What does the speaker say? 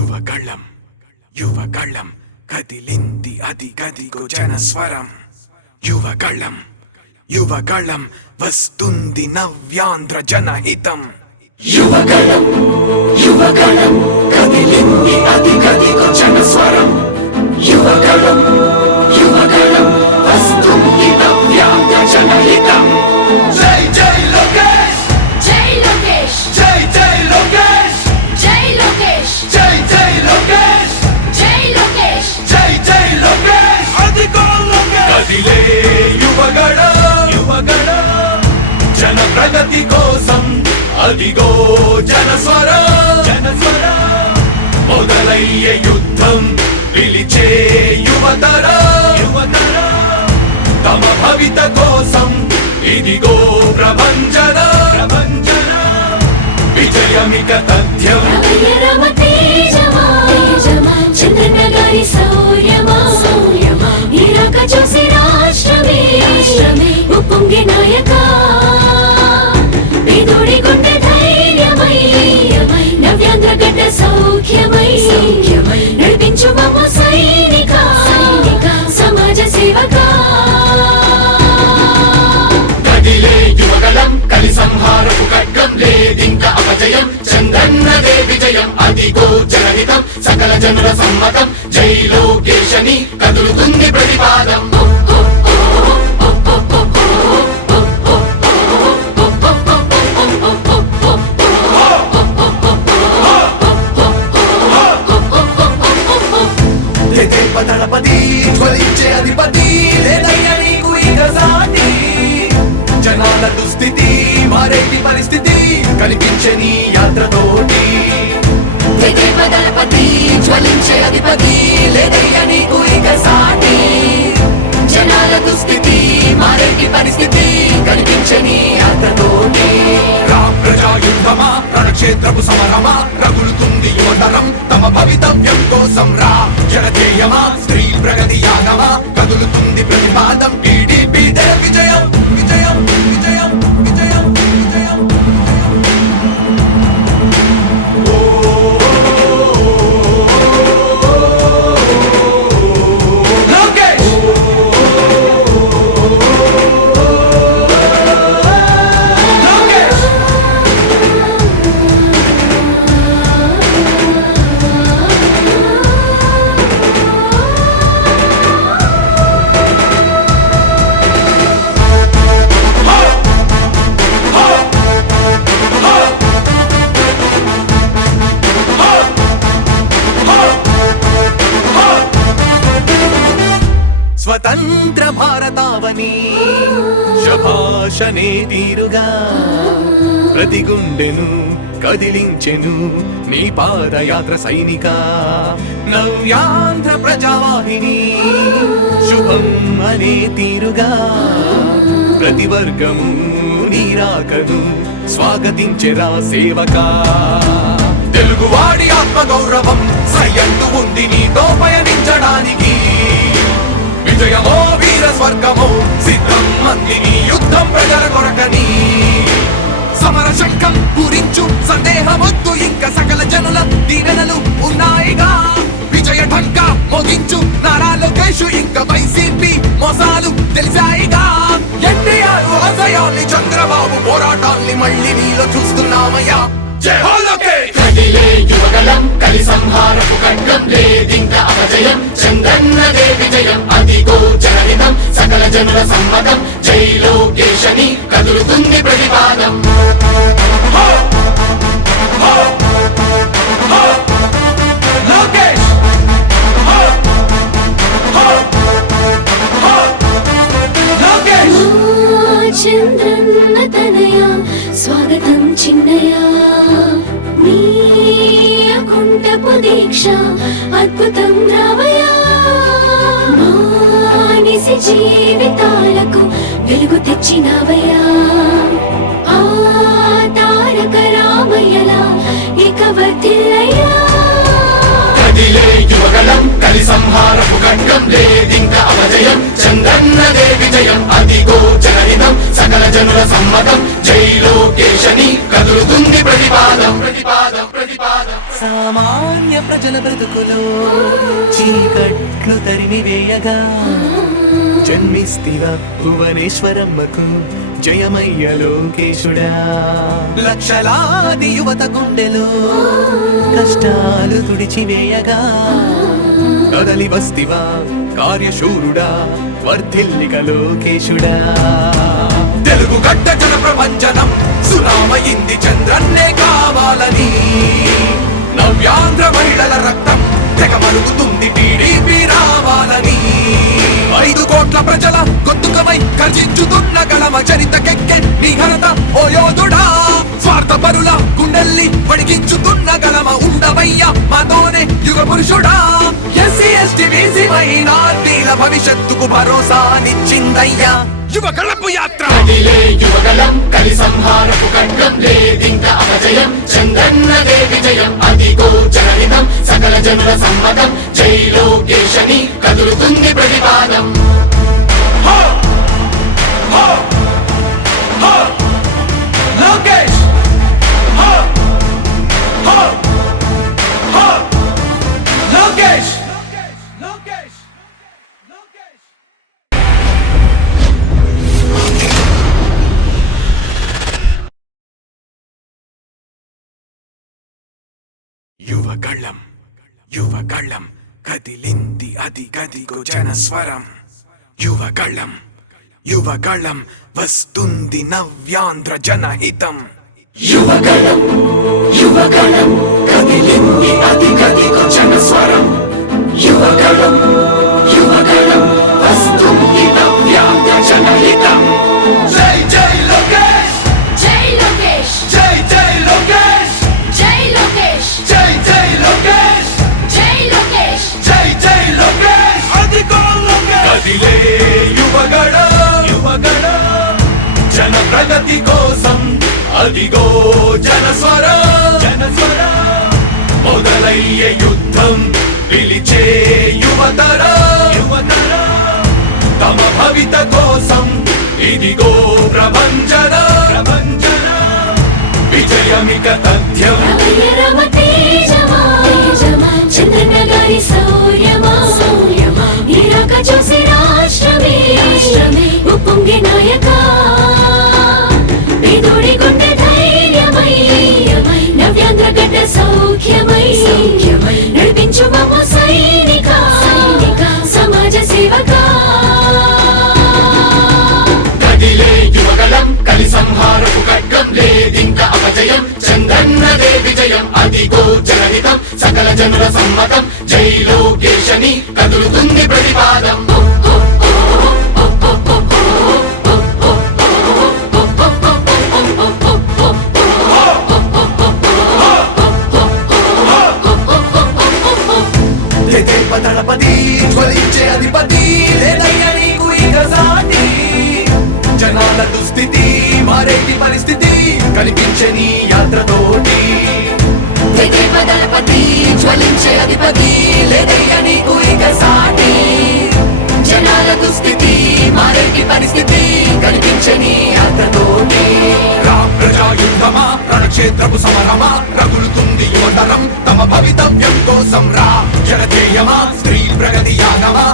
యువగళం యువగళం కదిలింది అది గదిగో జనస్వరం యువగళం యువగళం వస్తుంది నవ్యాంధ్ర జనహితం యువగళం యువగళం కదిలింది అది గదిగో జనస్వరం యువగళం యువగళం వస్తుంది నవ్యాంధ్ర జనహితం జై జై లోకేష్ జై లోకేష్ జై జై లోకేష్ జై లోకేష్ జై జై లోకేష్ జై లోకేష్ జై జై లోకేష్ అదిగో లోకేష్ కదిలే యువగళం జన ప్రగతి కోసం అదిగో జనస్వరం మొదలయ్యే యుద్ధం పిలిచే యువతరం తమ భవిత కోసం ఇదిగో ప్రభంజనం విజయమిక తథ్యం రమ తేజమా చంద్రన్న గారి శౌర్యమా నీరాక చూసి రాష్ట్రమే ఉప్పొంగే నాయక పేదోడి గుండె ధైర్యమై నవ్యాంధ్ర గడ్డ సౌఖ్యమై నడిపించు మమ్మ సైనిక సమాజ సేవక కదిలే యువగళం కలి సంహారపు ఖడ్గం లేదింక అపజయం చంద్రన్నదే విజయం అదిగో జనహితం సకల జనుల సమ్మతం జై లోకేశని కదులుతుంది ప్రతిపాదం దళపతి జ్వలించే అధిపతి లేదయ్యా నీకు ఇక సాటి జనాల దుస్థితి మారేటి పరిస్థితి కనిపించే నీ యాత్రతోటి దళపతి జ్వలించే అధిపతి లేదయ్యా నీకు ఇక సాటి జనాల దుస్థితి మారేటి పరిస్థితి కనిపించే నీ యాత్రతోటి ప్రజాయుద్ధమా రణక్షేత్రపు సమరమా రగులుతుంది యువతరం తమ భవితవ్యం కోసం రా జనజేయమా స్త్రీ ప్రగతి యాగమా కదులుతుంది ప్రతిపాదం టీడీపీ విజయం విజయం విజయం విజయం విజయం స్వతంత్ర భారతావని శభాషనే తీరుగా ప్రతి గుండెను కదిలించెను నీ పాదయాత్ర సైనిక నవ్యాంధ్ర ప్రజావాహిని శుభం అనే తీరుగా ప్రతి వర్గము నీరాకను స్వాగతించెరా సేవక తెలుగువాడి ఆత్మగౌరవం సయ్యంటూ ఉంది నీతో పయనించడానికి విజయమో వీర స్వర్గమో సిద్ధం మందిని యుద్ధం ప్రజల కొరకని సమర శంఖం పూరించు సందేహమొద్దు ఇంకా సకల జనుల దీవెనలు ఉన్నాయిగా విజయ ఢంకా మోగించు నారా లోకేష్ ఇంకా వైసీపీ మోసాలు తెలిసాయిగా ఎన్టీఆర్ ఆశయాల్ని చంద్రబాబు పోరాటాల్ని మళ్ళీ నీలో చూస్తున్నామయ్యా జై హో లోకేష్ కదిలే యువగళం కలి సంహారపు ఖడ్గం లేదింక అపజయం చంద్రన్నదే విజయం అదిగో జనహితం సకల జనుల సమ్మతం జై లోకేశని కదులుతుంది ప్రతిపాదం లోకేష్ లోకేష్ చంద్రన్న తనయ స్వాగతం చిన్నయ నీ అకుంఠపు దీక్ష అద్భుతం రావయ్యా మానిసి జీవితాలకు వెలుగు తెచ్చినవయ్యా ఆ తారక రామయ్యలా ఇక వర్ధిల్లయ్యా కదిలే యువగళం కలి సంహారపు ఖడ్గం లేదింక అపజయం చంద్రన్నదే విజయం అదిగో జనహితం సకల జనుల సమ్మతం జై లోకేశని కదులుతుంది ప్రతిపాదం సామాన్య ప్రజల బ్రతుకులో చీకట్లు తరిమి వేయగా జన్మిస్తివ భువనేశ్వరమ్మకు జయమయ్య లోకేశుడా. లక్షలాది యువత గుండెలో కష్టాలు తుడిచివేయగా కదలి వస్తివా కార్యశూరుడా వర్ధిల్లిక లోకేశుడా. తెలుగు గడ్డ జన ప్రపంచనం సునామయింది చంద్రన్నే కావాలని నవ్యాంధ్ర మహిళల రక్తం తెగ మరుగుతుంది టీడీపీ రావాలని 5 కోట్ల ప్రజల గొంతుకమై గర్జించుతున్న గళమ చరితకెక్కె నీ ఘనత ఓ యోధుడా. స్వార్థ పరుల గుండెల్ని వడిగించుతున్న గళమ ఉండవయ్య మాతోనే యుగ పురుషుడా. ఎస్సీ ఎస్టీ బీసీ మైనార్టీల భవిష్యత్తుకు భరోసానిచ్చిందయ్యా యువ గళపు యాత్ర. కదిలే యువగలం కలి సంహారపు ఖడ్గం లేదింక అపజయం చంద్రన్నదే విజయం అదిగో జనహితం సకల జనుల సమ్మతం జై లోకేశని కదులుతుంది ప్రతిపాదం. లోకేష్ లోకేష్ లోకేష్ లోకేష్ యువగళం యువగళం కదిలింది అది గదిగో జనస్వరం. యువగళం యువగళం వస్తుంది నవ్యాంధ్ర జనహితం. యువగలం యువగలం కదిలింది అది గదిగో జనస్వరం. యువగలం యువగలం వస్తుంది నవ్యాంధ్ర జనహితం. జై జై లోకేష్ జై లోకేష్ జై జై లోకేష్ జై లోకేష్ జై జై లోకేష్ జై లోకేష్ జై జై లోకేష్ అదిగో లోకేష్. కదిలే యువగడ యువగడ జన ప్రగతి కోసం అదిగో జనస్వర జనస్వర మొదలయ్యే యుద్ధం పిలిచే యువతర యువతర తమ భవిత కోసం ఇదిగో ప్రభంజన ప్రభంజన విజయమిక తథ్యం. రమయ రమ తేజమా తేజమా చంద్రన్న గారి శౌర్యమా శౌర్యమా నీరాక చూసి రాష్ట్రమే రాష్ట్రమే ఉప్పొంగే నాయక పేదోడి గుండె ధైర్యమై నవ్యాంధ్ర గడ్డ సౌఖ్యమై సౌఖ్యమై నడిపించు మమ్మ సైనిక సైనిక సమాజ సేవక. కదిలే యువగలం కలి సంహారపు ఖడ్గం లేదింక అపజయం చంద్రన్నదే విజయం అదిగో జనహితం సకల జనుల సమ్మతం జై లోకేశని కదులుతుంది ప్రతిపాదం. దళపతి జ్వలించే అధిపతి లేదయ్య నీకు ఇక సాటి. జనాల దుస్థితి మారేటి పరిస్థితి కనిపించే నీ యాత్రతోటి. దళపతి జ్వలించే అధిపతి లేదయ్య నీకు ఇక సాటి. జనాల దుస్థితి మారేటి పరిస్థితి కనిపించే నీ యాత్రతోటి. రా ప్రజాయుద్ధమా రణక్షేత్రపు సమరమా రగులుతుంది యువతరం తమ భవితవ్యం కోసం రా. జనజేయమా స్త్రీ ప్రగతి యాగమా